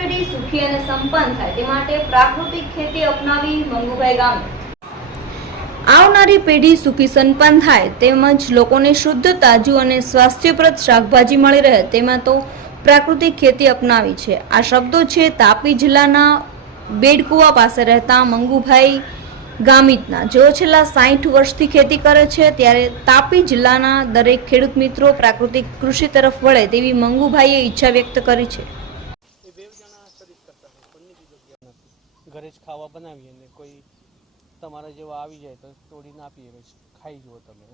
પેઢી સુખી અને સંપન્ન થાય તે માટે પ્રાકૃતિક ખેતી અપનાવી મંગુભાઈ ગામે આવનારી પેઢી સુખી સંપન્ન થાય તેમજ લોકોને શુદ્ધ, તાજું અને સ્વાસ્થ્યપ્રદ શાકભાજી મળી રહે તેમાં તો પ્રાકૃતિક ખેતી અપનાવી છે। આ શબ્દો છે તાપી જિલ્લાના બેડકુવા પાસે રહેતા મંગુભાઈ ગામિતના, જેઓ છેલ્લા 60 વર્ષથી ખેતી કરે છે। ત્યારે તાપી જિલ્લાના દરેક ખેડૂત મિત્રો પ્રાકૃતિક કૃષિ તરફ વળે તેવી મંગુભાઈએ ઈચ્છા વ્યક્ત કરી છે। ઘરે જ ખાવા બનાવીએ ને કોઈ તમારા જેવા આવી જાય તો તોડીને આપીએ, ખાઈ જુઓ તમે।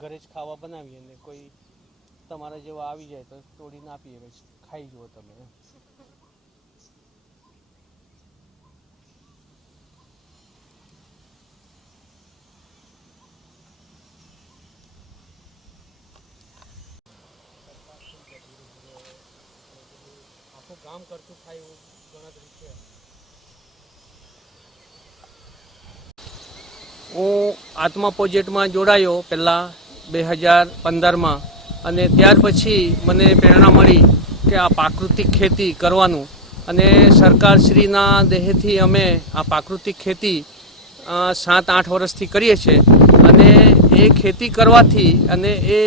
ઘરે જ ખાવા બનાવીએ ને કોઈ તમારા જેવા આવી જાય તો તોડીને આપીએ, ખાઈ જુઓ તમે। આખું કામ કરતું થાય એવું ગણતરી છે। હું આત્મા પ્રોજેક્ટમાં જોડાયો પહેલાં 2015માં, અને ત્યાર પછી મને પ્રેરણા મળી કે આ પ્રાકૃતિક ખેતી કરવાનું, અને સરકારશ્રીના દેહેથી અમે આ પ્રાકૃતિક ખેતી 7-8 વર્ષથી કરીએ છીએ। અને એ ખેતી કરવાથી અને એ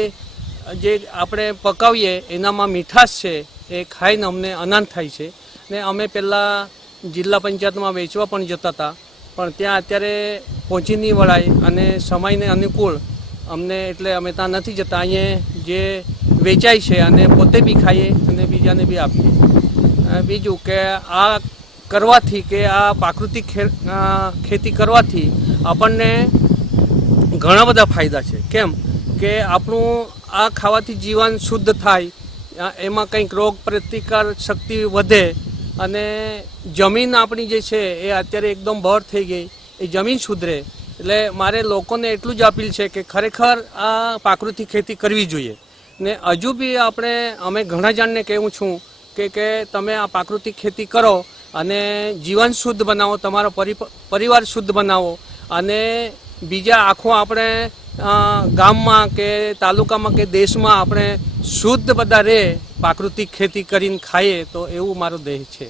જે આપણે પકાવીએ એનામાં મીઠાશ છે, એ ખાઈને અમને આનંદ થાય છે। ને અમે પહેલાં જિલ્લા પંચાયતમાં વેચવા પણ જતા હતા, પણ ત્યાં અત્યારે પહોંચી નહીં વળાય અને સમયને અનુકૂળ અમને, એટલે અમે ત્યાં નથી જતા। અહીંયા જે વેચાય છે અને પોતે બી ખાઈએ અને બીજાને બી આપીએ। બીજું કે આ કરવાથી, કે આ પ્રાકૃતિક ખેતી કરવાથી આપણને ઘણા બધા ફાયદા છે। કેમ કે આપણું આ ખાવાથી જીવન શુદ્ધ થાય, એમાં કંઈક રોગ પ્રતિકાર શક્તિ વધે, અને જમીન આપણી જે છે એ અત્યારે એકદમ બર થઈ ગઈ, એ જમીન સુધરે। એટલે મારે લોકોને એટલું જ અપીલ છે કે ખરેખર આ પ્રાકૃતિક ખેતી કરવી જોઈએ। ને હજુ બી અમે ઘણા જણને કહેવું છું કે તમે આ પ્રાકૃતિક ખેતી કરો અને જીવન શુદ્ધ બનાવો, તમારો પરિવાર શુદ્ધ બનાવો, અને બીજા આખું આપણે ગામમાં કે તાલુકામાં કે દેશમાં આપણે શુદ્ધ બધા રહે, પ્રાકૃતિક ખેતી કરીને ખાઈએ, તો એવું મારો ધ્યેય છે।